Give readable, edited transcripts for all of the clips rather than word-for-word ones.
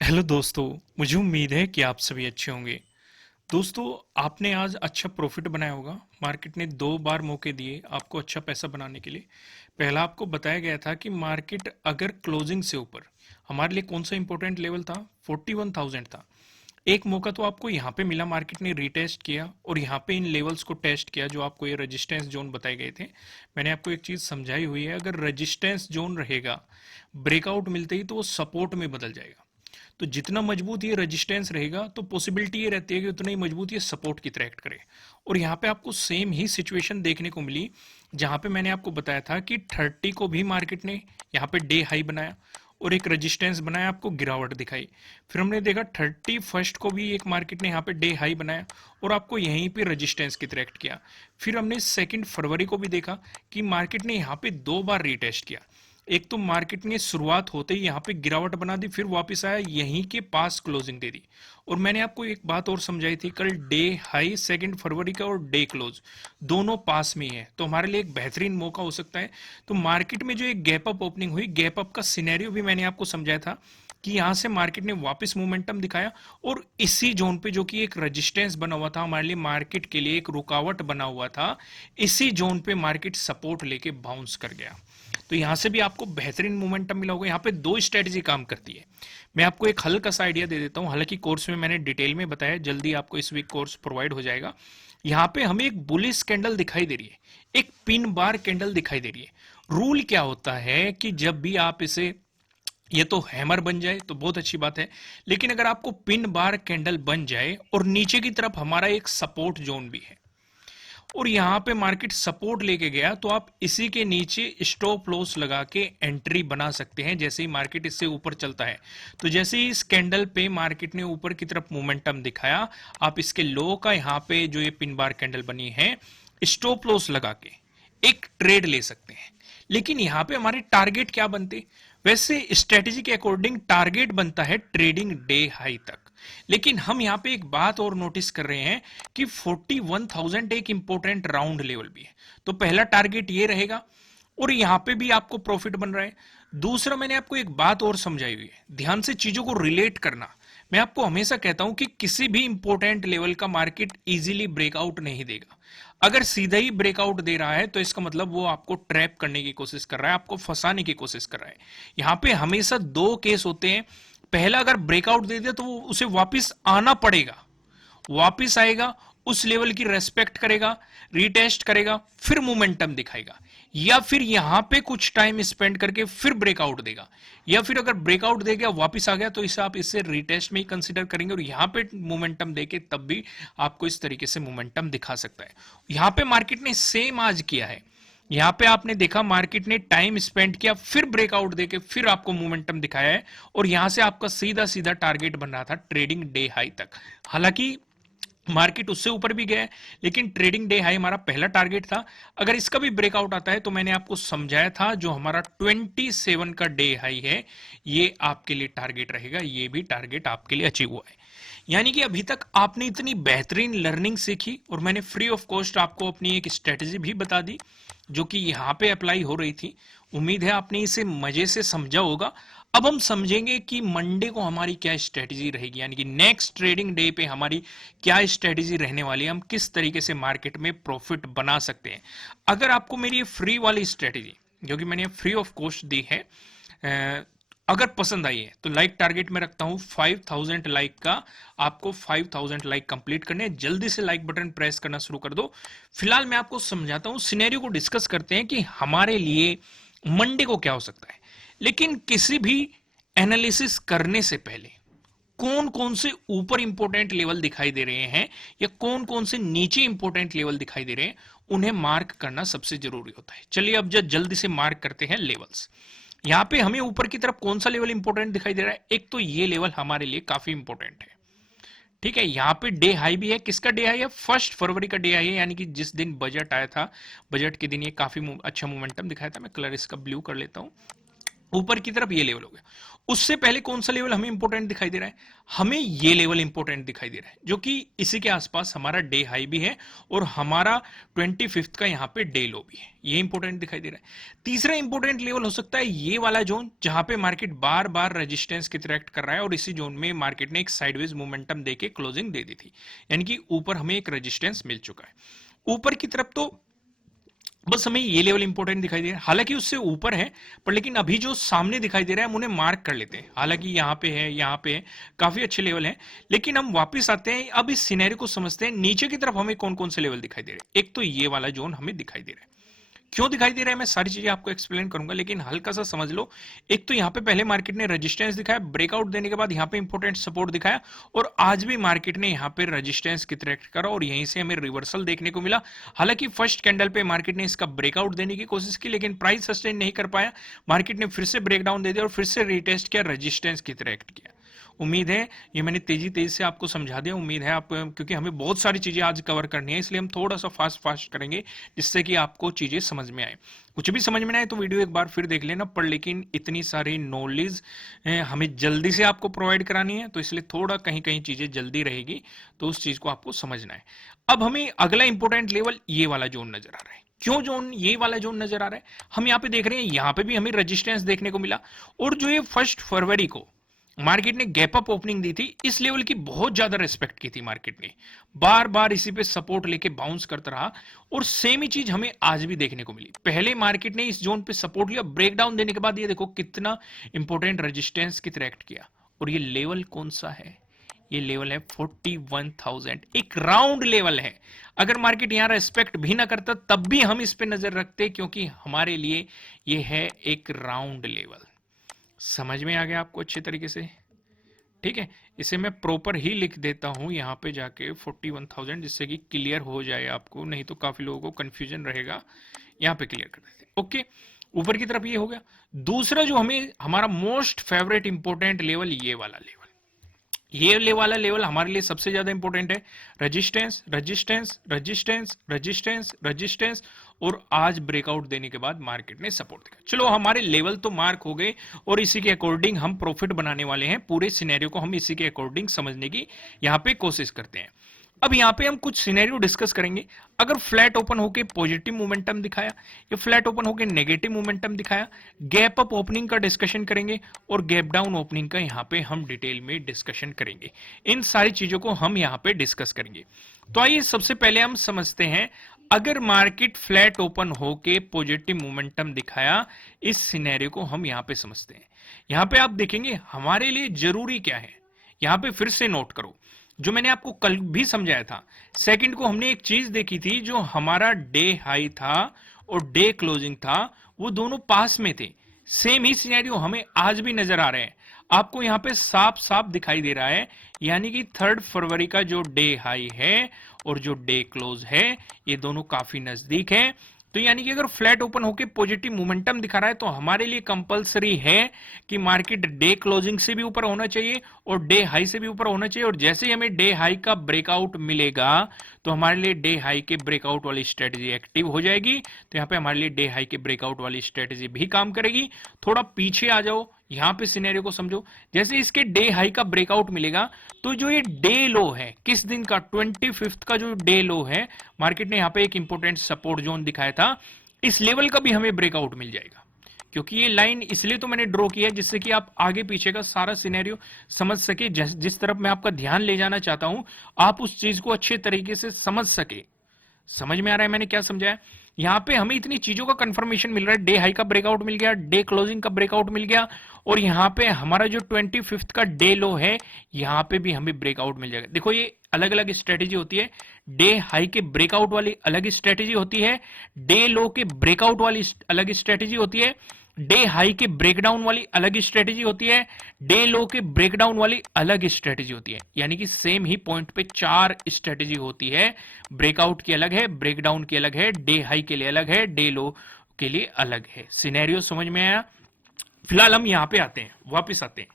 Hello दोस्तों। मुझे उम्मीद है कि आप सभी अच्छे होंगे। दोस्तों, आपने आज अच्छा प्रॉफिट बनाया होगा। मार्केट ने दो बार मौके दिए आपको अच्छा पैसा बनाने के लिए। पहला आपको बताया गया था कि मार्केट अगर क्लोजिंग से ऊपर, हमारे लिए कौन सा इंपॉर्टेंट लेवल था, 41,000 था। एक मौका तो आपको यहाँ पे मिला, मार्केट ने रीटेस्ट किया और यहाँ पे इन लेवल्स को टेस्ट किया जो आपको ये रेजिस्टेंस जोन बताए गए थे। मैंने आपको एक चीज़ समझाई हुई है, अगर रेजिस्टेंस जोन रहेगा, ब्रेकआउट मिलते ही तो वो सपोर्ट में बदल जाएगा। तो जितना मजबूत ये रेजिस्टेंस रहेगा तो पॉसिबिलिटी ये रहती है कि उतना ही मजबूत ये सपोर्ट की तरह एक्ट करे। और यहाँ पे आपको सेम ही सिचुएशन देखने को मिली, जहाँ पे मैंने आपको बताया था कि 30 को भी मार्केट ने यहाँ पे डे हाई बनाया और एक रेजिस्टेंस बनाया, आपको गिरावट दिखाई। फिर हमने देखा 31 को भी एक मार्केट ने यहाँ पे डे हाई बनाया और आपको यहीं पे रेजिस्टेंस की तरह एक्ट किया। फिर हमने 2 फरवरी को भी देखा कि मार्केट ने यहाँ पे दो बार रीटेस्ट किया। एक तो मार्केट ने शुरुआत होते ही यहाँ पे गिरावट बना दी, फिर वापस आया, यहीं के पास क्लोजिंग दे दी। और मैंने आपको एक बात और समझाई थी कल, डे हाई 2 फरवरी का और डे क्लोज दोनों पास में ही है, तो हमारे लिए एक बेहतरीन मौका हो सकता है। तो मार्केट में जो एक गैप अप ओपनिंग हुई, गैप अप का सिनेरियो भी मैंने आपको समझाया था कि यहां से मार्केट ने वापस मोमेंटम दिखाया और इसी जोन पे जो कि एक रेजिस्टेंस बना हुआ था हमारे लिए, मार्केट के लिए एक रुकावट बना हुआ था, इसी जोन पे मार्केट सपोर्ट लेके बाउंस कर गया। तो यहां से भी आपको बेहतरीन मोमेंटम मिला होगा। यहाँ पे दो स्ट्रेटजी काम करती है। मैं आपको एक हल्का सा आइडिया दे देता हूँ, हालांकि कोर्स में मैंने डिटेल में बताया, जल्दी आपको इस वीक कोर्स प्रोवाइड हो जाएगा। यहाँ पे हमें एक बुलिश कैंडल दिखाई दे रही है, एक पिन बार कैंडल दिखाई दे रही है। रूल क्या होता है कि जब भी आप इसे, ये तो हैमर बन जाए तो बहुत अच्छी बात है, लेकिन अगर आपको पिन बार कैंडल बन जाए और नीचे की तरफ हमारा एक सपोर्ट जोन भी है और यहां पे मार्केट सपोर्ट लेके गया, तो आप इसी के नीचे स्टॉप लॉस लगा के एंट्री बना सकते हैं जैसे ही मार्केट इससे ऊपर चलता है। तो जैसे ही इस कैंडल पे मार्केट ने ऊपर की तरफ मोमेंटम दिखाया, आप इसके लो का यहाँ पे जो ये पिन बार कैंडल बनी है, स्टॉप लॉस लगा के एक ट्रेड ले सकते हैं। लेकिन यहां पे हमारे टारगेट क्या बनते, वैसे स्ट्रेटेजी के अकॉर्डिंग टारगेट बनता है ट्रेडिंग डे हाई तक। लेकिन हम यहां पे एक बात और नोटिस कर रहे हैं कि 41,000 एक इंपॉर्टेंट राउंड लेवल भी है। तो पहला टारगेट ये रहेगा और यहां पे भी आपको प्रॉफिट बन रहा है। दूसरा, मैंने आपको एक बात और समझाई हुई है, ध्यान से चीजों को रिलेट करना। मैं आपको हमेशा कहता हूं कि किसी भी इंपॉर्टेंट लेवल का मार्केट इजीली ब्रेकआउट नहीं देगा। अगर सीधा ही ब्रेकआउट दे रहा है तो इसका मतलब वो आपको ट्रैप करने की कोशिश कर रहा है, आपको फंसाने की कोशिश कर रहा है। यहां पे हमेशा दो केस होते हैं। पहला, अगर ब्रेकआउट दे दे तो उसे वापस आना पड़ेगा, वापस आएगा, उस लेवल की रेस्पेक्ट करेगा, रीटेस्ट करेगा, फिर मोमेंटम दिखाएगा। या फिर यहां पे कुछ टाइम स्पेंड करके फिर ब्रेकआउट देगा, या फिर अगर ब्रेकआउट दे गया वापस आ गया तो इसे आप इससे रीटेस्ट में ही कंसीडर करेंगे और यहां पे मोमेंटम देके तब भी आपको इस तरीके से मोमेंटम दिखा सकता है। यहां पे मार्केट ने सेम आज किया है। यहां पे आपने देखा मार्केट ने टाइम स्पेंड किया, फिर ब्रेकआउट देके फिर आपको मोमेंटम दिखाया है और यहां से आपका सीधा सीधा टारगेट बन रहा था ट्रेडिंग डे हाई तक। हालांकि मार्केट उससे ऊपर भी गया है, लेकिन ट्रेडिंग डे हाई हमारा पहला टारगेट था। अगर इसका भी ब्रेकआउट आता है तो मैंने आपको समझाया था जो हमारा 27 का डे हाई है, ये आपके लिए टारगेट रहेगा, ये भी टारगेट आपके लिए अचीव हुआ है। यानी कि अभी तक आपने इतनी बेहतरीन लर्निंग सीखी और मैंने फ्री ऑफ कॉस्ट आपको अपनी एक स्ट्रेटेजी भी बता दी जो कि यहां पे अप्लाई हो रही थी। उम्मीद है आपने इसे मजे से समझा होगा। अब हम समझेंगे कि मंडे को हमारी क्या स्ट्रेटेजी रहेगी, यानी कि नेक्स्ट ट्रेडिंग डे पे हमारी क्या स्ट्रेटेजी रहने वाली है, हम किस तरीके से मार्केट में प्रॉफिट बना सकते हैं। अगर आपको मेरी ये फ्री वाली स्ट्रेटेजी जो कि मैंने फ्री ऑफ कॉस्ट दी है, अगर पसंद आई है तो लाइक टारगेट में रखता हूं 5,000 लाइक का। आपको 5,000 लाइक कंप्लीट करने हैं, जल्दी से लाइक बटन प्रेस करना शुरू कर दो। फिलहाल मैं आपको समझाता हूं, सिनेरियो को डिस्कस करते हैं कि हमारे लिए मंडे को क्या हो सकता है। लेकिन किसी भी एनालिसिस करने से पहले कौन कौन से ऊपर इंपॉर्टेंट लेवल दिखाई दे रहे हैं या कौन कौन से नीचे इंपॉर्टेंट लेवल दिखाई दे रहे हैं, उन्हें मार्क करना सबसे जरूरी होता है। चलिए अब जल्दी से मार्क करते हैं लेवल्स। यहां पे हमें ऊपर की तरफ कौन सा लेवल इंपॉर्टेंट दिखाई दे रहा है, एक तो ये लेवल हमारे लिए काफी इंपॉर्टेंट है। ठीक है, यहां पे डे हाई भी है। किसका डे हाई है? 1 फरवरी का डे हाई है, यानी कि जिस दिन बजट आया था, बजट के दिन ये काफी अच्छा मोमेंटम दिखाया था। मैं कलर इसका ब्लू कर लेता हूं। ऊपर की तरफ ये लेवल हो गया। उससे पहले कौन सा लेवल हमें इंपॉर्टेंट दिखाई दे रहा है? हमें ये लेवल इंपॉर्टेंट दिखाई दे रहा है, जो कि इसी के आसपास हमारा डे हाई भी है और हमारा 25th का यहां पे डे लो भी है। ये इंपॉर्टेंट दिखाई दे रहा है। तीसरा इंपॉर्टेंट लेवल हो सकता है ये वाला जोन, जहां पे मार्केट बार बार रेजिस्टेंस की तरह एक्ट कर रहा है और इसी जोन में मार्केट ने एक साइडवेज मोमेंटम देके क्लोजिंग दे दी थी, यानी कि ऊपर हमें एक रेजिस्टेंस मिल चुका है। ऊपर की तरफ तो बस हमें ये लेवल इंपॉर्टेंट दिखाई दे रहा है, हालांकि उससे ऊपर है, पर लेकिन अभी जो सामने दिखाई दे रहा है हम उन्हें मार्क कर लेते हैं। हालांकि यहां पे है, यहां पे है, काफी अच्छे लेवल हैं। लेकिन हम वापस आते हैं, अब इस सिनेरियो को समझते हैं। नीचे की तरफ हमें कौन कौन से लेवल दिखाई दे रहे हैं? एक तो ये वाला जोन हमें दिखाई दे रहा है। क्यों दिखाई दे रहा है मैं सारी चीजें आपको एक्सप्लेन करूंगा, लेकिन हल्का सा समझ लो। एक तो यहां पे पहले मार्केट ने रेजिस्टेंस दिखाया, ब्रेकआउट देने के बाद यहां पे इंपॉर्टेंट सपोर्ट दिखाया, और आज भी मार्केट ने यहां पे रेजिस्टेंस की तरह एक्ट करा और यहीं से हमें रिवर्सल देखने को मिला। हालांकि फर्स्ट कैंडल पे मार्केट ने इसका ब्रेकआउट देने की कोशिश की, लेकिन प्राइस सस्टेन नहीं कर पाया। मार्केट ने फिर से ब्रेकडाउन दे दिया और फिर से रिटेस्ट किया, रेजिस्टेंस की तरह एक्ट किया। उम्मीद है ये मैंने तेजी से आपको समझा दिया। उम्मीद है आप, क्योंकि हमें बहुत सारी चीजें आज कवर करनी है, इसलिए हम थोड़ा सा फास्ट करेंगे, जिससे कि आपको चीजें समझ में आए। कुछ भी समझ में ना आए तो वीडियो एक बार फिर देख लेना, पर लेकिन इतनी सारी नॉलेज हमें जल्दी से आपको प्रोवाइड करानी है, तो इसलिए थोड़ा कहीं कहीं चीजें जल्दी रहेगी, तो उस चीज को आपको समझना है। अब हमें अगला इंपॉर्टेंट लेवल ये वाला जोन नजर आ रहा है। क्यों जोन, ये वाला जोन नजर आ रहा है? हम यहाँ पे देख रहे हैं, यहाँ पे भी हमें रेजिस्टेंस देखने को मिला, और जो ये 1 फरवरी को मार्केट ने गैप अप ओपनिंग दी थी, इस लेवल की बहुत ज्यादा रिस्पेक्ट की थी मार्केट ने, बार बार इसी पे सपोर्ट लेके बाउंस करता रहा, और सेम ही चीज हमें आज भी देखने को मिली। पहले मार्केट ने इस जोन पे सपोर्ट लिया, ब्रेकडाउन देने के बाद ये देखो कितना इंपॉर्टेंट रेजिस्टेंस की तरह एक्ट किया। और ये लेवल कौन सा है? ये लेवल है 41,000, एक राउंड लेवल है। अगर मार्केट यहां रेस्पेक्ट भी ना करता तब भी हम इस पे नजर रखते, क्योंकि हमारे लिए ये है एक राउंड लेवल। समझ में आ गया आपको अच्छे तरीके से? ठीक है, इसे मैं प्रॉपर ही लिख देता हूं यहां पे जाके 41,000, जिससे कि क्लियर हो जाए आपको, नहीं तो काफी लोगों को कंफ्यूजन रहेगा। यहां पे क्लियर कर देते हैं। ओके, ऊपर की तरफ ये हो गया। दूसरा जो हमें हमारा मोस्ट फेवरेट इंपॉर्टेंट लेवल, ये वाला लेवल, ये वाला लेवल हमारे लिए सबसे ज्यादा इंपॉर्टेंट है। Resistance resistance resistance resistance resistance, और आज ब्रेकआउट देने के बाद मार्केट ने सपोर्ट दिया। चलो, हमारे लेवल तो मार्क हो गए, और इसी के अकॉर्डिंग हम प्रॉफिट बनाने वाले हैं। पूरे सिनेरियो को हम इसी के अकॉर्डिंग समझने की यहां पे कोशिश करते हैं। अब यहां पे हम कुछ सिनेरियो डिस्कस करेंगे। अगर फ्लैट ओपन होके पॉजिटिव मोमेंटम दिखाया, या फ्लैट ओपन होके नेगेटिव मोमेंटम दिखाया, गैप अप ओपनिंग का डिस्कशन करेंगे, और गैप डाउन ओपनिंग का यहां पे हम डिटेल में डिस्कशन करेंगे। इन सारी चीजों को हम यहां पे डिस्कस करेंगे। तो आइए सबसे पहले हम समझते हैं, अगर मार्केट फ्लैट ओपन होके पॉजिटिव मोमेंटम दिखाया, इस सिनेरियो को हम यहां पे समझते हैं। यहां पे आप देखेंगे हमारे लिए जरूरी क्या है, यहां पे फिर से नोट करो, जो मैंने आपको कल भी समझाया था। सेकंड को हमने एक चीज देखी थी, जो हमारा डे हाई था और डे क्लोजिंग था, वो दोनों पास में थे। सेम ही सिनेरियो हमें आज भी नजर आ रहे हैं। आपको यहां पे साफ साफ दिखाई दे रहा है, यानी कि 3 फरवरी का जो डे हाई है और जो डे क्लोज है, ये दोनों काफी नजदीक है। तो यानी कि अगर फ्लैट ओपन होके पॉजिटिव मोमेंटम दिखा रहा है, तो हमारे लिए कंपलसरी है कि मार्केट डे क्लोजिंग से भी ऊपर होना चाहिए और डे हाई से भी ऊपर होना चाहिए। और जैसे ही हमें डे हाई का ब्रेकआउट मिलेगा, तो हमारे लिए डे हाई के ब्रेकआउट वाली स्ट्रेटेजी एक्टिव हो जाएगी। तो यहां पे हमारे लिए डे हाई के ब्रेकआउट वाली स्ट्रेटेजी भी काम करेगी। थोड़ा पीछे आ जाओ, यहां पे सिनेरियो को समझो। जैसे इसके डे हाई का ब्रेकआउट मिलेगा, तो जो ये डे लो है, किस दिन का, 25th का जो डे लो है, मार्केट ने यहां पे एक इंपॉर्टेंट सपोर्ट जोन दिखाया था, इस लेवल का भी हमें ब्रेकआउट मिल जाएगा। क्योंकि ये लाइन इसलिए तो मैंने ड्रॉ किया है, जिससे कि आप आगे पीछे का सारा सिनेरियो समझ सके। जिस तरफ मैं आपका ध्यान ले जाना चाहता हूं, आप उस चीज को अच्छे तरीके से समझ सके। समझ में आ रहा है मैंने क्या समझाया? यहां पे हमें इतनी चीजों का कंफर्मेशन मिल रहा है, डे हाई का ब्रेकआउट मिल गया, डे क्लोजिंग का ब्रेकआउट मिल गया, और यहां पे हमारा जो 25th का डे लो है, यहां पे भी हमें ब्रेकआउट मिल जाएगा। देखो, ये अलग अलग स्ट्रेटेजी होती है। डे हाई के ब्रेकआउट वाली अलग स्ट्रेटेजी होती है, डे लो के ब्रेकआउट वाली अलग स्ट्रेटेजी होती है, डे हाई के ब्रेकडाउन वाली अलग स्ट्रेटेजी होती है, डे लो के ब्रेकडाउन वाली अलग स्ट्रेटेजी होती है। यानी कि सेम ही पॉइंट पे 4 स्ट्रेटेजी होती है। ब्रेकआउट की अलग है, ब्रेकडाउन की अलग है, डे हाई के लिए अलग है, डे लो के लिए अलग है। सिनेरियो समझ में आया? फिलहाल हम यहां पे आते हैं, वापस आते हैं।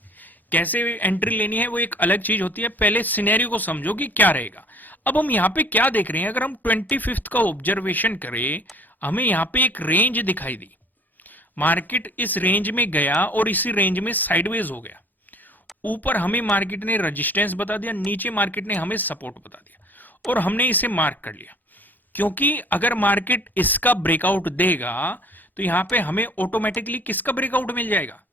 कैसे एंट्री लेनी है वो एक अलग चीज होती है, पहले सिनेरियो को समझो कि क्या रहेगा। अब हम यहां पे क्या देख रहे हैं, अगर हम 25th का ऑब्जर्वेशन करें, हमें यहां पे एक रेंज दिखाई दी। मार्केट इस रेंज में गया और इसी रेंज में साइडवेज हो गया। ऊपर हमें मार्केट ने रेजिस्टेंस बता दिया, नीचे मार्केट ने हमें सपोर्ट बता दिया और हमने इसे मार्क कर लिया, क्योंकि अगर मार्केट इसका ब्रेकआउट देगा तो यहां पे हमें ऑटोमेटिकली किसका ब्रेकआउट मिल जाएगा,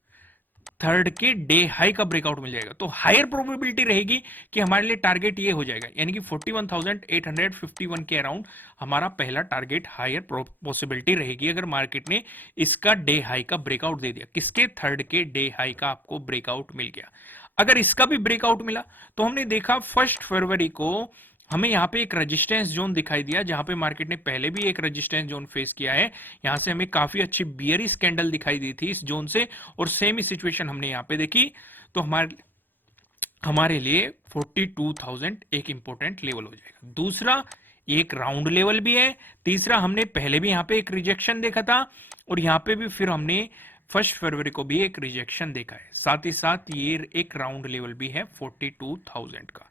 थर्ड के डे हाई का ब्रेकआउट मिल जाएगा। तो हायर प्रोबेबिलिटी रहेगी कि हमारे लिए टारगेट ये हो जाएगा, यानी कि 41,851 के अराउंड हमारा पहला टारगेट हायर पॉसिबिलिटी रहेगी अगर मार्केट ने इसका डे हाई का ब्रेकआउट दे दिया। किसके, थर्ड के डे हाई का आपको ब्रेकआउट मिल गया। अगर इसका भी ब्रेकआउट मिला तो हमने देखा 1 फरवरी को हमें यहां पे एक रेजिस्टेंस जोन दिखाई दिया, जहां पे मार्केट ने पहले भी एक रेजिस्टेंस जोन फेस किया है। यहां से हमें काफी अच्छी बियरिश कैंडल दिखाई दी थी इस जोन से, और सेम ही सिचुएशन हमने यहां पे देखी। तो हमारे लिए 42,000 एक इंपॉर्टेंट लेवल हो जाएगा। दूसरा, एक राउंड लेवल भी है। तीसरा, हमने पहले भी यहां पे एक रिजेक्शन देखा था और यहां पे भी फिर हमने 1 फरवरी को भी एक रिजेक्शन देखा है। साथ ही साथ ये एक राउंड लेवल भी है 42,000 का।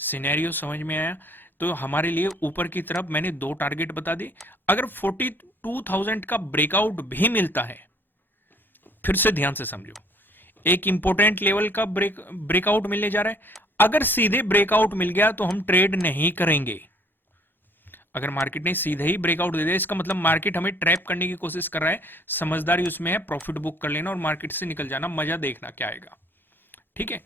सिनेरियो समझ में आया? तो हमारे लिए ऊपर की तरफ मैंने 2 टारगेट बता दिए। अगर 42,000 का ब्रेकआउट भी मिलता है, फिर से ध्यान से समझो, एक इंपॉर्टेंट लेवल का ब्रेकआउट मिलने जा रहा है। अगर सीधे ब्रेकआउट मिल गया तो हम ट्रेड नहीं करेंगे। अगर मार्केट ने सीधे ही ब्रेकआउट दे दिया, इसका मतलब मार्केट हमें ट्रैप करने की कोशिश कर रहा है। समझदारी उसमें है, प्रॉफिट बुक कर लेना और मार्केट से निकल जाना, मजा देखना क्या आएगा। ठीक है।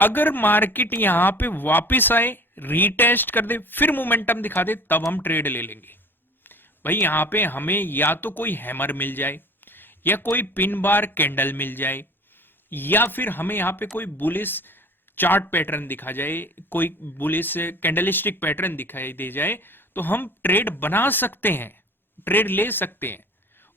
अगर मार्केट यहां पे वापस आए, रीटेस्ट कर दे, फिर मोमेंटम दिखा दे, तब हम ट्रेड ले लेंगे। भाई यहां पे हमें या तो कोई हैमर मिल जाए, या कोई पिन बार कैंडल मिल जाए, या फिर हमें यहां पे कोई बुलिश चार्ट पैटर्न दिखा जाए, कोई बुलिश कैंडलिस्टिक पैटर्न दिखाई दे जाए, तो हम ट्रेड बना सकते हैं, ट्रेड ले सकते हैं।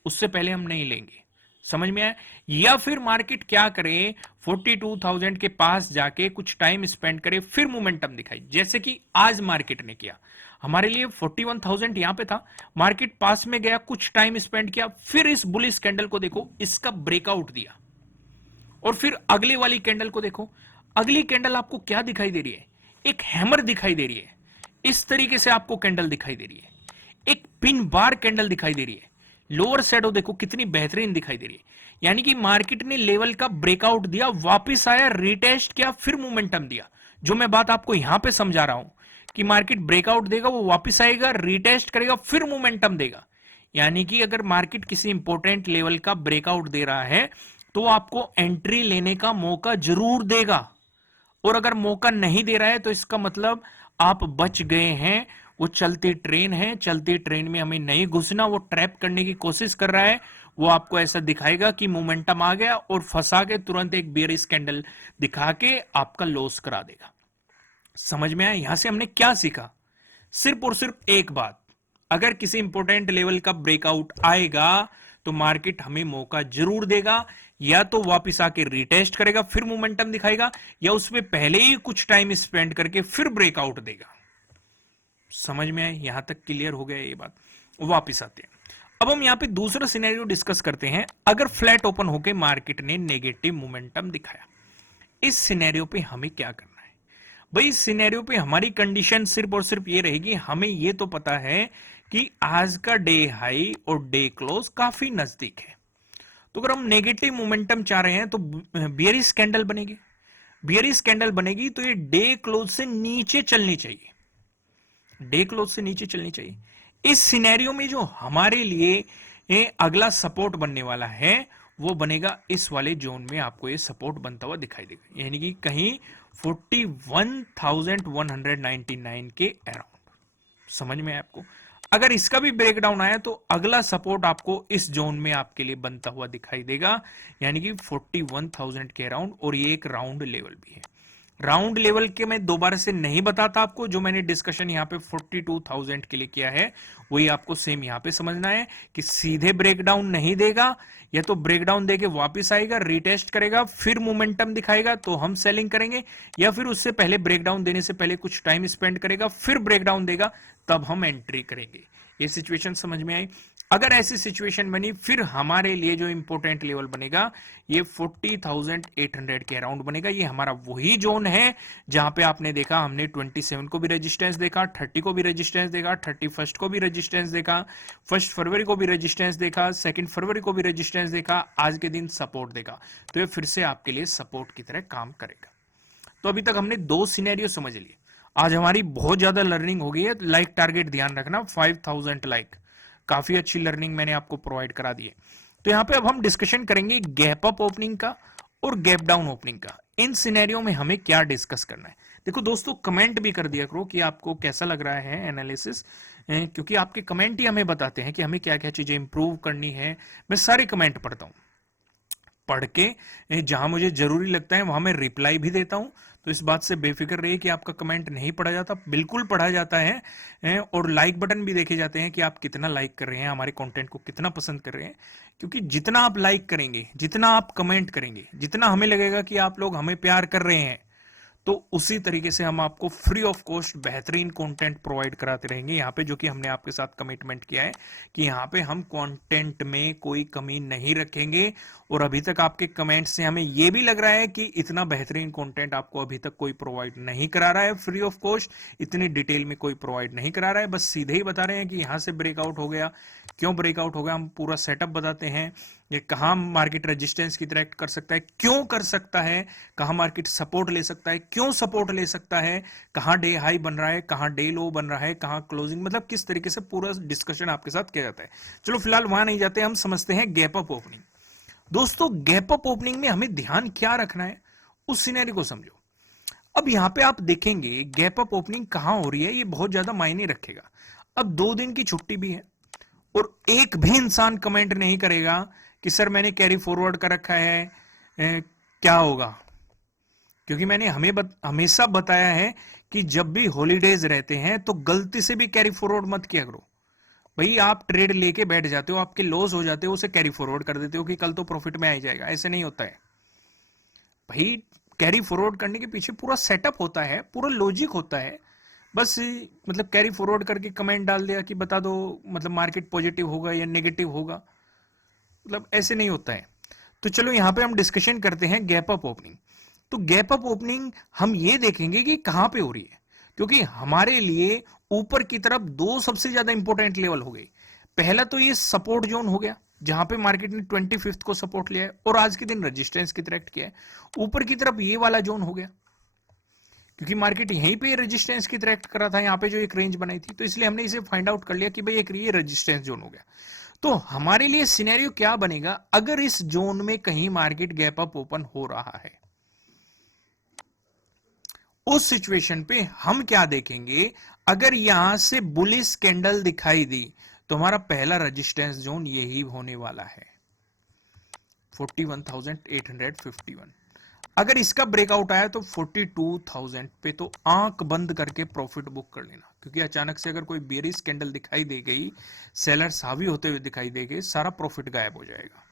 उससे पहले हम नहीं लेंगे। समझ में आया? या फिर मार्केट क्या करे, 42,000 के पास जाके कुछ टाइम स्पेंड करे, फिर मोमेंटम दिखाई, जैसे कि आज मार्केट ने किया। हमारे लिए 41,000 यहां पे था, मार्केट पास में गया, कुछ टाइम स्पेंड किया, फिर इस बुलिश कैंडल को देखो, इसका ब्रेकआउट दिया, और फिर अगले वाली कैंडल को देखो। अगली कैंडल आपको क्या दिखाई दे रही है? एक हैमर दिखाई दे रही है। इस तरीके से आपको कैंडल दिखाई दे रही है। एक पिन बार कैंडल दिखाई दे रही है। लोअर शैडो देखो कितनी बेहतरीन दिखाई दे रही है। यानी कि मार्केट ने लेवल का ब्रेकआउट दिया, वापस आया, रिटेस्ट किया, फिर मोमेंटम दिया। जो मैं बात आपको यहां पे समझा रहा हूं कि मार्केट ब्रेकआउट देगा, वो वापस आएगा, रिटेस्ट करेगा, फिर मोमेंटम देगा। यानी कि अगर मार्केट किसी इंपॉर्टेंट लेवल का ब्रेकआउट दे रहा है तो आपको एंट्री लेने का मौका जरूर देगा, और अगर मौका नहीं दे रहा है तो इसका मतलब आप बच गए हैं। वो चलती ट्रेन है, चलती ट्रेन में हमें नहीं घुसना, वो ट्रैप करने की कोशिश कर रहा है। वो आपको ऐसा दिखाएगा कि मोमेंटम आ गया और फंसा के तुरंत एक बेयरिश कैंडल दिखा के आपका लॉस करा देगा। समझ में आया? यहां से हमने क्या सीखा? सिर्फ और सिर्फ एक बात, अगर किसी इंपॉर्टेंट लेवल का ब्रेकआउट आएगा तो मार्केट हमें मौका जरूर देगा, या तो वापस आके रिटेस्ट करेगा, फिर मोमेंटम दिखाएगा, या उसमें पहले ही कुछ टाइम स्पेंड करके फिर ब्रेकआउट देगा। समझ में आए? यहां तक क्लियर हो गया ये बात? वापस आते हैं। अब हम यहां पे दूसरा सिनेरियो डिस्कस करते हैं। अगर फ्लैट ओपन होके मार्केट ने नेगेटिव मोमेंटम दिखाया, इस सिनेरियो पे हमें क्या करना है? भाई इस सिनेरियो पे हमारी कंडीशन सिर्फ और सिर्फ ये रहेगी, हमें ये तो पता है कि आज का डे हाई और डे क्लोज काफी नजदीक है। तो अगर हम नेगेटिव मोमेंटम चाह रहे हैं तो बियरिश कैंडल बनेगी। बियरिश कैंडल बनेगी तो ये डे क्लोज से नीचे चलनी चाहिए, डे क्लोज से नीचे चलनी चाहिए। इस सिनेरियो में जो हमारे लिए ये अगला सपोर्ट बनने वाला है वो बनेगा इस वाले जोन में, आपको ये सपोर्ट बनता हुआ दिखाई देगा, यानी कि कहीं 41,199 के अराउंड। समझ में आया आपको? अगर इसका भी ब्रेकडाउन आया तो अगला सपोर्ट आपको इस जोन में आपके लिए बनता हुआ दिखाई देगा, यानी कि 41,000 के अराउंड। और ये एक राउंड लेवल भी है। राउंड लेवल के मैं दोबारा से नहीं बताता आपको, जो मैंने डिस्कशन यहाँ पे 42,000 के लिए किया है वही आपको सेम यहाँ पे समझना है कि सीधे ब्रेकडाउन नहीं देगा, या तो ब्रेकडाउन देके वापस आएगा, रिटेस्ट करेगा, फिर मोमेंटम दिखाएगा तो हम सेलिंग करेंगे, या फिर उससे पहले ब्रेकडाउन देने से पहले कुछ टाइम स्पेंड करेगा, फिर ब्रेकडाउन देगा, तब हम एंट्री करेंगे। ये सिचुएशन समझ में आई? अगर ऐसी सिचुएशन बनी फिर हमारे लिए जो इंपॉर्टेंट लेवल बनेगा ये 40,800 के अराउंड बनेगा। ये हमारा वही जोन है जहां पे आपने देखा हमने 27 को भी रेजिस्टेंस देखा, 30 को भी रेजिस्टेंस देखा, 31 को भी रेजिस्टेंस देखा, 1 फरवरी को भी रेजिस्टेंस देखा, 2 फरवरी को भी रेजिस्टेंस देखा, आज के दिन सपोर्ट देखा। तो ये फिर से आपके लिए सपोर्ट की तरह काम करेगा। तो अभी तक हमने 2 सिनेरियो समझ लिए। आज हमारी बहुत ज्यादा लर्निंग हो गई है। लाइक टारगेट ध्यान रखना, 5000 लाइक, काफी अच्छी लर्निंग मैंने आपको प्रोवाइड करा दी है। तो यहां पे अब हम डिस्कशन करेंगे गैप अप ओपनिंग का और गैप डाउन ओपनिंग का। इन सिनेरियो में हमें क्या डिस्कस करना है। देखो दोस्तों, कमेंट भी कर दिया करो कि आपको कैसा लग रहा है एनालिसिस, क्योंकि आपके कमेंट ही हमें बताते हैं कि हमें क्या क्या चीजें इंप्रूव करनी है। मैं सारे कमेंट पढ़ता हूं, पढ़ के जहां मुझे जरूरी लगता है वहां मैं रिप्लाई भी देता हूं। तो इस बात से बेफिक्र रहिए कि आपका कमेंट नहीं पढ़ा जाता, बिल्कुल पढ़ा जाता है। और लाइक बटन भी देखे जाते हैं कि आप कितना लाइक कर रहे हैं, हमारे कंटेंट को कितना पसंद कर रहे हैं। क्योंकि जितना आप लाइक करेंगे, जितना आप कमेंट करेंगे, जितना हमें लगेगा कि आप लोग हमें प्यार कर रहे हैं, तो उसी तरीके से हम आपको फ्री ऑफ कॉस्ट बेहतरीन कंटेंट प्रोवाइड कराते रहेंगे यहाँ पे, जो कि हमने आपके साथ कमिटमेंट किया है कि यहाँ पे हम कंटेंट में कोई कमी नहीं रखेंगे। और अभी तक आपके कमेंट से हमें यह भी लग रहा है कि इतना बेहतरीन कंटेंट आपको अभी तक कोई प्रोवाइड नहीं करा रहा है फ्री ऑफ कॉस्ट, इतनी डिटेल में कोई प्रोवाइड नहीं करा रहा है। बस सीधे ही बता रहे हैं कि यहां से ब्रेकआउट हो गया, क्यों ब्रेकआउट हो गया, हम पूरा सेटअप बताते हैं। ये कहां मार्केट रेजिस्टेंस की तरह एक्ट कर सकता है, क्यों कर सकता है, कहां मार्केट सपोर्ट ले सकता है, क्यों सपोर्ट ले सकता है, कहां डे हाई बन रहा है, कहां डे लो बन रहा है, कहां क्लोजिंग, मतलब किस तरीके से पूरा डिस्कशन आपके साथ किया जाता है। चलो फिलहाल वहां नहीं जाते, हम समझते हैं गैप अप ओपनिंग। दोस्तों, गैप अप ओपनिंग में हमें ध्यान क्या रखना है, उस सिनेरियो को समझो। अब यहां पे आप देखेंगे गैप अप ओपनिंग कहां हो रही है, ये बहुत ज्यादा मायने रखेगा। अब 2 दिन की छुट्टी भी है और एक भी इंसान कमेंट नहीं करेगा कि सर मैंने कैरी फॉरवर्ड कर रखा है, क्या होगा। क्योंकि मैंने हमेशा बताया है कि जब भी हॉलीडेज रहते हैं तो गलती से भी कैरी फॉरवर्ड मत किया करो। भाई आप ट्रेड लेके बैठ जाते हो, आपके लॉस हो जाते हो, उसे कैरी फॉरवर्ड कर देते हो कि कल तो प्रॉफिट में आ जाएगा। ऐसे नहीं होता है भाई। कैरी फॉरवर्ड करने के पीछे पूरा सेटअप होता है, पूरा लॉजिक होता है। बस मतलब कैरी फॉरवर्ड करके कमेंट डाल दिया कि बता दो मतलब मार्केट पॉजिटिव होगा या नेगेटिव होगा, मतलब ऐसे नहीं होता है। तो चलो यहां पे हम डिस्कशन करते हैं गैप अप ओपनिंग। तो गैप अप ओपनिंग हम ये देखेंगे कि कहां पे हो रही है, क्योंकि हमारे लिए ऊपर की तरफ 2 सबसे ज्यादा इंपॉर्टेंट लेवल हो गए। पहला तो ये सपोर्ट जोन हो गया जहां पे मार्केट ने 25 को सपोर्ट लिया है और आज के दिन रेजिस्टेंस की तरह एक्ट किया है। ऊपर की तरफ ये वाला जोन हो गया क्योंकि मार्केट यहीं पे रेजिस्टेंस की तरह एक्ट कर रहा था, यहाँ पे जो एक रेंज बनाई थी, तो इसलिए हमने इसे फाइंड आउट कर लिया कि भाई एक ये रेजिस्टेंस जोन हो गया। तो हमारे लिए सिनेरियो क्या बनेगा अगर इस जोन में कहीं मार्केट गैप अप ओपन हो रहा है। उस सिचुएशन पे हम क्या देखेंगे, अगर यहां से बुलिश कैंडल दिखाई दी तो हमारा पहला रेजिस्टेंस जोन यही होने वाला है 41,851। अगर इसका ब्रेकआउट आया तो 42,000 पे तो आंख बंद करके प्रॉफिट बुक कर लेना, क्योंकि अचानक से अगर कोई बेरिश कैंडल दिखाई दे गई, सेलर्स हावी होते हुए दिखाई दे गए, सारा प्रॉफिट गायब हो जाएगा।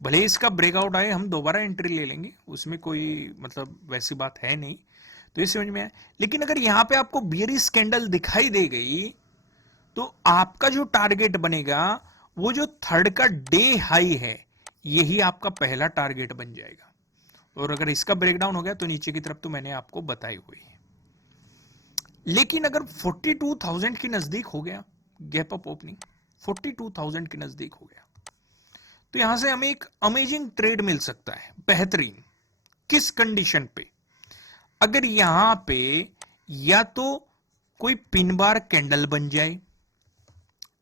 भले इसका ब्रेकआउट आए हम दोबारा एंट्री ले लेंगे, उसमें कोई मतलब वैसी बात है नहीं। तो ये समझ में आया। लेकिन अगर यहां पे आपको बेरिश कैंडल दिखाई दे गई तो आपका जो टारगेट बनेगा वो जो थर्ड का डे हाई है, यही आपका पहला टारगेट बन जाएगा। और अगर इसका ब्रेकडाउन हो गया तो नीचे की तरफ तो मैंने आपको बताई हुई है। लेकिन अगर 42,000 के नजदीक हो गया गैप अप ओपनिंग, 42,000 के नजदीक हो गया, तो यहां से हमें एक अमेजिंग ट्रेड मिल सकता है, बेहतरीन। किस कंडीशन पे, अगर यहां पे या तो कोई पिन बार कैंडल बन जाए,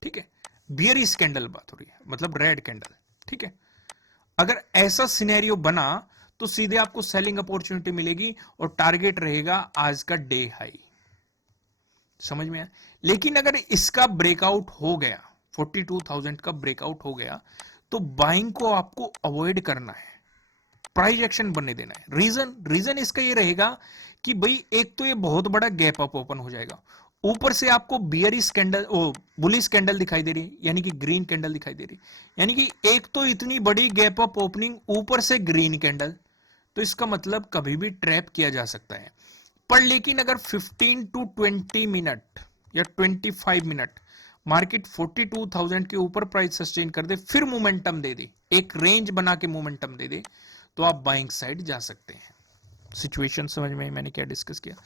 ठीक है, बियरिश कैंडल बात हो रही है, मतलब रेड कैंडल, ठीक है। अगर ऐसा सिनेरियो बना तो सीधे आपको सेलिंग अपॉर्चुनिटी मिलेगी और टारगेट रहेगा आज का डे हाई। समझ में आया। लेकिन अगर इसका ब्रेकआउट हो गया, 42,000 का ब्रेकआउट हो गया, तो बाइंग को आपको अवॉइड करना है, प्राइस एक्शन बनने देना है। रीजन इसका ये रहेगा कि भाई एक तो ये बहुत बड़ा गैप अप ओपन हो जाएगा, ऊपर से आपको बियरिश कैंडल, बुलिश कैंडल दिखाई दे रही है, यानी कि ग्रीन कैंडल दिखाई दे रही है, यानी कि एक तो इतनी बड़ी गैप अप ओपनिंग, ऊपर से ग्रीन कैंडल, तो इसका मतलब कभी भी ट्रैप किया जा सकता है। पर लेकिन अगर 15 टू 20 मिनट या 25 मिनट मार्केट 42,000 के ऊपर प्राइस सस्टेन कर दे, फिर मोमेंटम दे दे, एक रेंज बना के मोमेंटम दे दे, तो आप बाइंग साइड जा सकते हैं। सिचुएशन समझ में मैंने क्या डिस्कस किया।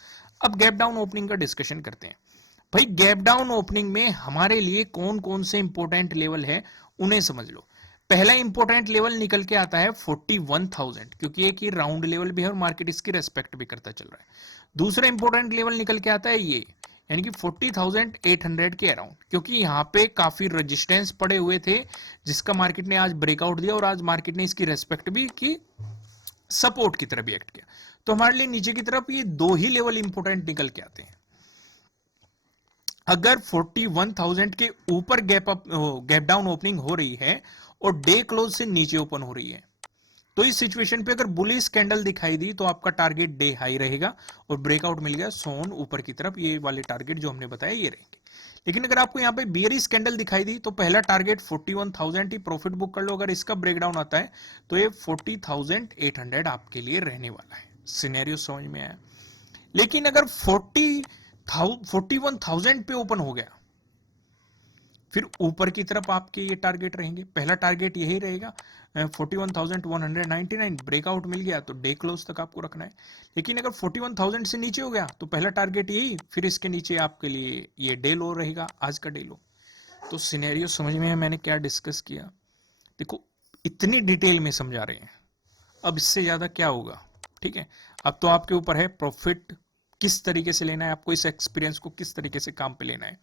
अब गैप डाउन ओपनिंग का डिस्कशन करते हैं। भाई गैप डाउन ओपनिंग में हमारे लिए कौन कौन से इंपॉर्टेंट लेवल है उन्हें समझ लो। पहला इंपॉर्टेंट लेवल निकल के आता है 41,000, क्योंकि एक ये राउंड लेवल भी है और मार्केट इसकी रेस्पेक्ट भी करता चल रहा है। दूसरा इंपॉर्टेंट लेवल निकल के आता है ये, यानी कि 40,800 के अराउंड, क्योंकि यहाँ पे काफी रेजिस्टेंस पड़े हुए थे जिसका मार्केट ने आज ब्रेकआउट दिया और आज मार्केट ने इसकी रेस्पेक्ट भी की, सपोर्ट की तरह भी एक्ट किया। तो हमारे लिए नीचे की तरफ ये दो ही लेवल इंपॉर्टेंट निकल के आते हैं। अगर 41,000 के ऊपर गैप डाउन ओपनिंग हो रही है और डे क्लोज से नीचे ओपन हो रही है, तो इस सिचुएशन पे अगर बुलिश कैंडल दिखाई दी तो आपका टारगेट डे हाई रहेगा और ब्रेकआउट मिल गया सोन ऊपर की तरफ, ये वाले टारगेट जो हमने बताया ये रहेंगे। लेकिन अगर आपको यहाँ पे बियरिश कैंडल दिखाई दी तो पहला टारगेट 41,000 ही प्रॉफिट बुक कर लो। अगर इसका ब्रेकडाउन आता है तो ये 40,800 आपके लिए रहने वाला है। सिनेरियो समझ में आया। लेकिन अगर 41,000 पे ओपन हो गया, फिर ऊपर की तरफ आपके ये टारगेट रहेंगे। पहला टारगेट यही रहेगा 41,199, ब्रेकआउट मिल गया तो डे क्लोज तक आपको रखना है। लेकिन अगर 41,000 से नीचे हो गया तो पहला टारगेट यही, फिर इसके नीचे आपके लिए ये डे लो रहेगा, आज का डे लो। तो सिनेरियो समझ में है मैंने क्या डिस्कस किया। देखो इतनी डिटेल में समझा रहे हैं, अब इससे ज्यादा क्या होगा। ठीक है, अब तो आपके ऊपर है प्रॉफिट किस तरीके से लेना है, आपको इस एक्सपीरियंस को किस तरीके से काम पे लेना है।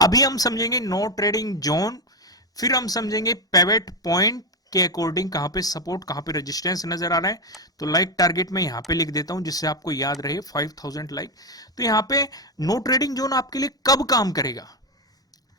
अभी हम समझेंगे नो ट्रेडिंग जोन, फिर हम समझेंगे पेवेट पॉइंट के अकॉर्डिंग कहां पे सपोर्ट कहां पे रेजिस्टेंस नजर आ रहा है। तो लाइक टारगेट में यहां पे लिख देता हूं जिससे आपको याद रहे 5,000 लाइक। तो यहां पे नो ट्रेडिंग जोन आपके लिए कब काम करेगा,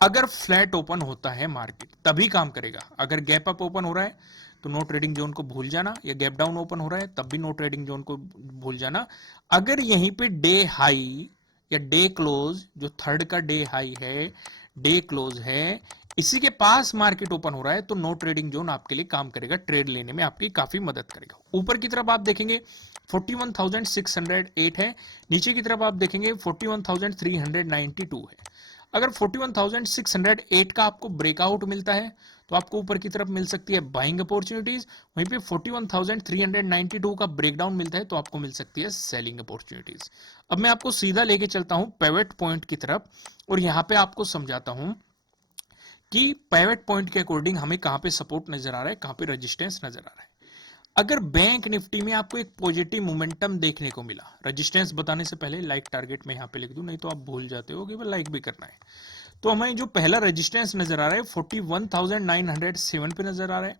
अगर फ्लैट ओपन होता है मार्केट तभी काम करेगा। अगर गैप अप ओपन हो रहा है तो नो ट्रेडिंग जोन को भूल जाना, या गैप डाउन ओपन हो रहा है तब भी नो ट्रेडिंग जोन को भूल जाना। अगर यहीं पे डे हाई या डे क्लोज, जो थर्ड का डे हाई है, डे क्लोज है, इसी के पास मार्केट ओपन हो रहा है तो नो ट्रेडिंग जोन आपके लिए काम करेगा, ट्रेड लेने में आपकी काफी मदद करेगा। ऊपर की तरफ आप देखेंगे 41,608 है, नीचे की तरफ आप देखेंगे 41,392 है। अगर 41,608 का आपको ब्रेकआउट मिलता है तो आपको ऊपर की तरफ मिल सकती है बाइंग अपॉर्चुनिटीज, वहीं पे 41,392 का ब्रेकडाउन मिलता है तो आपको मिल सकती है सेलिंग अपॉर्चुनिटीज। अब मैं आपको सीधा लेके चलता हूं पिवट पॉइंट की तरफ और यहां पे आपको समझाता हूं कि पिवट पॉइंट के अकॉर्डिंग हमें कहां पे सपोर्ट नजर आ रहा है, कहां पे रेजिस्टेंस नजर आ रहा है। अगर बैंक निफ्टी में आपको एक पॉजिटिव मोमेंटम देखने को मिला, रेजिस्टेंस बताने से पहले लाइक टारगेट में यहां पे लिख दूं, नहीं तो आप भूल जाते हो कि लाइक भी करना है। तो हमें जो पहला रेजिस्टेंस नजर आ रहा है 41,907 पे नजर आ रहा है।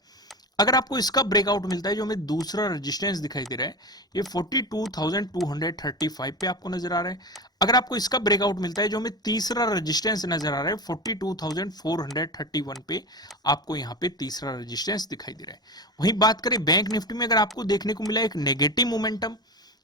अगर आपको इसका ब्रेकआउट मिलता है, जो हमें दूसरा रेजिस्टेंस दिखाई दे रहा है, ये 42,235 पे आपको नजर आ रहा है। अगर आपको इसका ब्रेकआउट मिलता है, जो हमें तीसरा रेजिस्टेंस नजर आ रहा है 42,431 पे आपको यहाँ पे तीसरा रेजिस्टेंस दिखाई दे रहा है। वहीं बात करें बैंक निफ्टी में, अगर आपको देखने को मिला एक नेगेटिव मोमेंटम,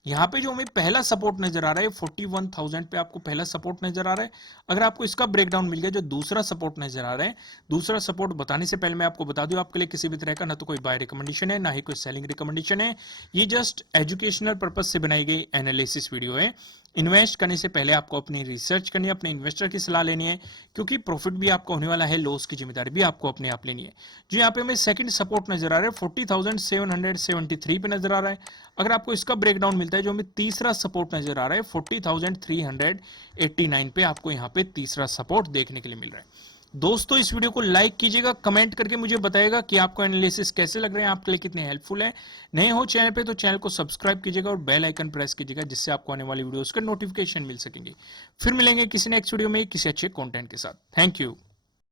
यहाँ पे जो हमें पहला सपोर्ट नजर आ रहा है 41,000 पे आपको पहला सपोर्ट नजर आ रहा है। अगर आपको इसका ब्रेकडाउन मिल गया, जो दूसरा सपोर्ट नजर आ रहा है, दूसरा सपोर्ट बताने से पहले मैं आपको बता दूं, आपके लिए किसी भी तरह का ना तो कोई बाय रिकमेंडेशन है, ना ही कोई सेलिंग रिकमेंडेशन है। ये जस्ट एजुकेशनल पर्पज से बनाई गई एनालिसिस वीडियो है। इन्वेस्ट करने से पहले आपको अपनी रिसर्च करनी है, अपने इन्वेस्टर की सलाह लेनी है, क्योंकि प्रॉफिट भी आपका होने वाला है, लॉस की जिम्मेदारी भी आपको अपने आप लेनी है। जो यहाँ पे हमें सेकंड सपोर्ट नजर आ रहा है 40,773 पे नजर आ रहा है। अगर आपको इसका ब्रेकडाउन मिलता है, जो हमें तीसरा सपोर्ट नजर आ रहा है 40,389 पे आपको यहाँ पे तीसरा सपोर्ट देखने के लिए मिल रहा है। दोस्तों इस वीडियो को लाइक कीजिएगा, कमेंट करके मुझे बताइएगा कि आपको एनालिसिस कैसे लग रहे हैं, आपके लिए कितने हेल्पफुल है। नए हो चैनल पे तो चैनल को सब्सक्राइब कीजिएगा और बेल आइकन प्रेस कीजिएगा, जिससे आपको आने वाली वीडियोस का नोटिफिकेशन मिल सकेंगे। फिर मिलेंगे किसी नेक्स्ट वीडियो में किसी अच्छे कंटेंट के साथ। Thank you.